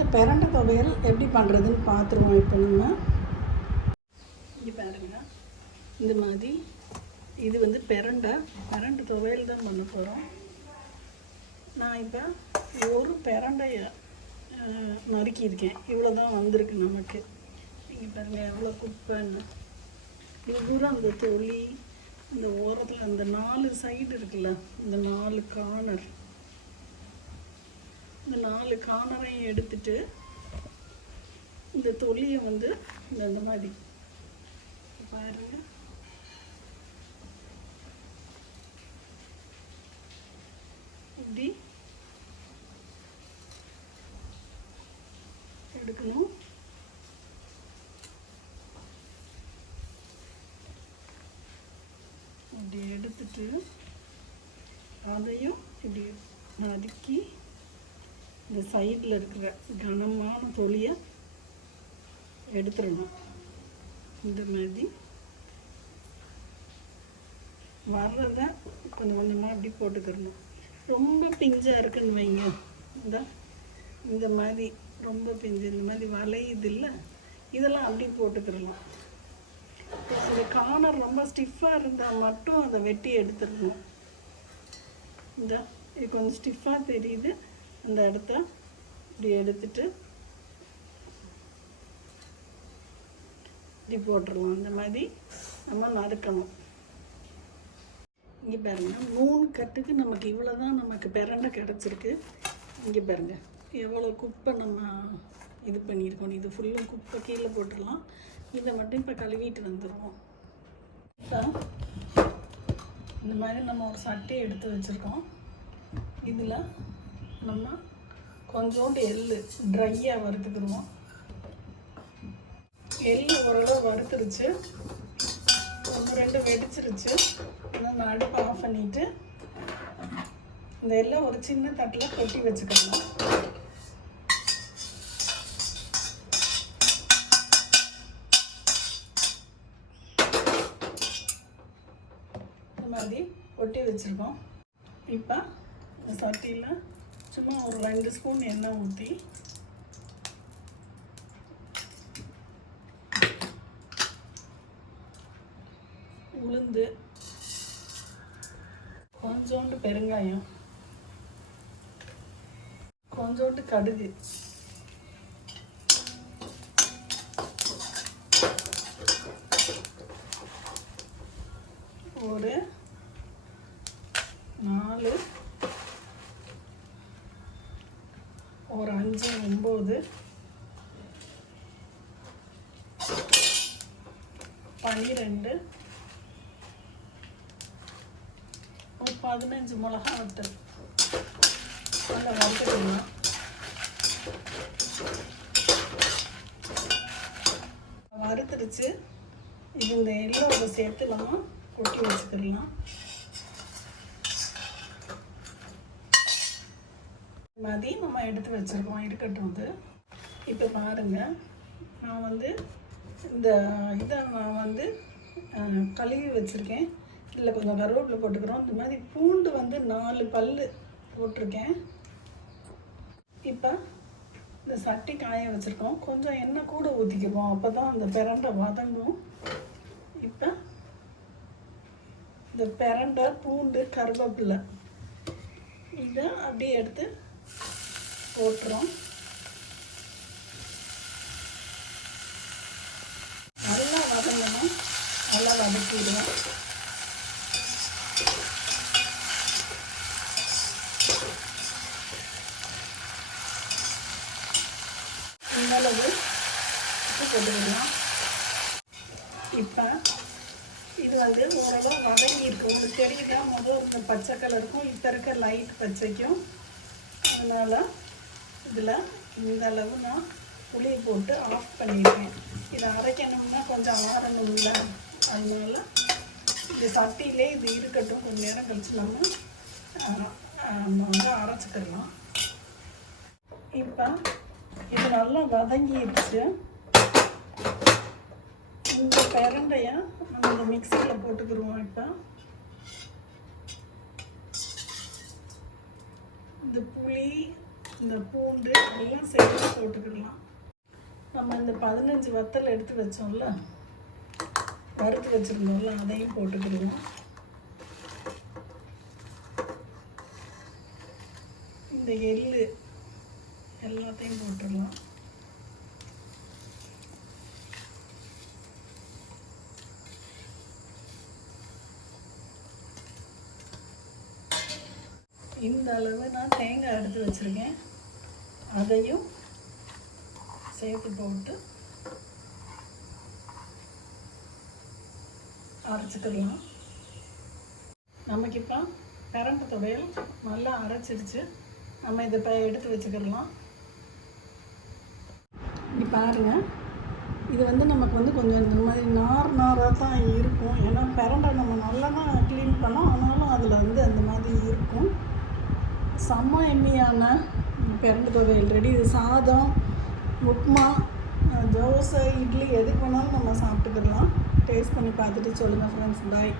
இந்த பிரண்டை துவையல் எப்படி பண்ணுறதுன்னு பார்த்துருவோம். இப்போ நம்ம இங்கே பாருங்க, இந்த மாதிரி இது வந்து பிரண்டை துவையல் தான் பண்ண போகிறோம். நான் இப்போ ஒரு பிரண்டையை நறுக்கியிருக்கேன். இவ்வளோ தான் வந்திருக்கு நமக்கு. இங்கே பாருங்கள் எவ்வளோ குப்பைன்னு. இது பூரா அந்த தொளி, இந்த ஓரத்தில் அந்த 4 சைடு இருக்குல்ல, இந்த 4 கார்னர், இந்த 4 கார்னரையும் எடுத்துட்டு இந்த தொலியை வந்து இந்த மாதிரி பாருங்க, இப்படி எடுக்கணும். இப்படி எடுத்துட்டு அதையும் இப்படி நறுக்கி இந்த சைடில் இருக்கிற கனமான தொலியை எடுத்துடணும். இந்த மாதிரி வர்றதை கொஞ்சம் கொஞ்சமாக அப்படி போட்டுக்கிறணும். ரொம்ப பிஞ்சாக இருக்குன்னு வைங்க, இந்த மாதிரி ரொம்ப பிஞ்சு இந்த மாதிரி வளையுது இல்லை, இதெல்லாம் அப்படி போட்டுக்கிறலாம். இந்த கார்னர் ரொம்ப ஸ்டிஃபாக இருந்தால் மட்டும் அதை வெட்டி எடுத்துடணும். இது கொஞ்சம் ஸ்டிஃபாக தெரியுது, அந்த இடத்த இப்படி எடுத்துட்டு இப்படி போட்டுடலாம். இந்த மாதிரி நம்ம நறுக்கணும். இங்கே பாருங்கள், 3 கட்டுக்கு நமக்கு இவ்வளோ தான் நமக்கு பிரண்டை கிடச்சிருக்கு. இங்கே பாருங்கள் எவ்வளோ குப்பை நம்ம இது பண்ணியிருக்கோம். இது ஃபுல்லும் குப்பை கீழே போட்டுடலாம். இதை மட்டும் இப்போ கழுவிட்டு வந்துடுவோம். இப்போ இந்த மாதிரி நம்ம ஒரு சட்டையை எடுத்து வச்சுருக்கோம். இதில் நம்ம கொஞ்சோண்டு எள்ளு ட்ரையாக வறுத்துக்கிடுவோம். எள்ளு ஓரளவு வறுத்துருச்சு, 1-2 வெடிச்சிருச்சு. நம்ம அடுப்பை ஆஃப் பண்ணிவிட்டு இந்த எல்லாம் ஒரு சின்ன தட்டில் கொட்டி வச்சுக்கலாம். இந்த மாதிரி கொட்டி வச்சுருக்கோம். இப்போ இந்த சட்டியில் சும்மா ஒரு 2 ஸ்பூன் எண்ணெய் ஊற்றி உளுந்து, கொஞ்சோண்டு பெருங்காயம், கொஞ்சோண்டு கடுகு, ஒரு 4, ஒரு 5, 9, 12, ஒரு 15 மிளகா வத்தல் நல்லா வறுத்துக்கலாம். வறுத்துருச்சு. இது இந்த எள்ளோட சேர்த்து நம்ம கொட்டி வச்சுக்கலாம். மாதிரி நம்ம எடுத்து வச்சுருக்கோம், இருக்கட்டும். இது இப்போ பாருங்கள், நான் வந்து இந்த இதை நான் வந்து கழுவி வச்சுருக்கேன். இதில் கொஞ்சம் கருவேப்பிலை போட்டுக்கிறோம். இந்த மாதிரி பூண்டு வந்து 4 பல் போட்டிருக்கேன். இப்போ இந்த சட்டி காய வச்சுருக்கோம். கொஞ்சம் எண்ணெய் கூட ஊற்றிக்குவோம், அப்போ தான் அந்த பிரண்டை வதங்கும். இப்போ இந்த பிரண்டை, பூண்டு, கருவேப்பிலை இதை அப்படியே எடுத்து போட்டுறோம். நல்லா வதங்கணும், நல்லா வதக்கிடுவோம். இந்தளவு உப்பு போட்டுக்கலாம். இப்போ இது வந்து ஓரளவு வதங்கி இருக்கும். உங்களுக்கு தெரியுதா, முதல் இந்த பச்சை கலருக்கும் இப்போ இருக்க லைட் பச்சைக்கும். அதனால் இதில் இந்த அளவு நான் புளியை போட்டு ஆஃப் பண்ணியிருக்கேன். இதை அரைக்கணும்னா கொஞ்சம் ஆறணும் இல்லை, அதனால இந்த சட்டியிலே இது இருக்கட்டும். கொஞ்சம் நேரம் கழித்து நம்ம வந்து அரைச்சிக்கலாம். இப்போ இது நல்லா வதங்கிடுச்சு. இந்த பிரண்டையை நம்ம இந்த மிக்சியில் போட்டுக்கிடுவோம். இப்போ இந்த புளி, இந்த பூண்டு எல்லாம் சேர்த்து போட்டுக்கிடலாம். நம்ம இந்த 15 வத்தல் எடுத்து வச்சோம்ல, வறுத்து வச்சுருந்தோம்ல, அதையும் போட்டுக்கிடலாம். இந்த எள்ளு எல்லாத்தையும் போட்டுடலாம். இந்த அளவு நான் தேங்காய் எடுத்து வச்சுருக்கேன், அதையும் சேர்த்து போட்டு அரைச்சிக்கலாம். நமக்கு இப்போ பிரண்டை துவையல் நல்லா அரைச்சிடுச்சு. நம்ம இதை இப்போ எடுத்து வச்சுக்கிடலாம். இப்படி பாருங்கள், இது வந்து நமக்கு வந்து கொஞ்சம் இந்த மாதிரி நாராக தான் இருக்கும். ஏன்னா பிரண்டை நம்ம நல்லா தான் க்ளீன் பண்ணோம், ஆனாலும் அதில் வந்து அந்த மாதிரி இருக்கும். செம்ம எம்மியான பிரண்டை துவையல் ரெடி. இது சாதம், உப்புமா, தோசை, இட்லி எதுக்கு வேணாலும் நம்ம சாப்பிட்டுக்கிடலாம். டேஸ்ட் பண்ணி பார்த்துட்டு சொல்லுங்கள் ஃப்ரெண்ட்ஸ். பாய்.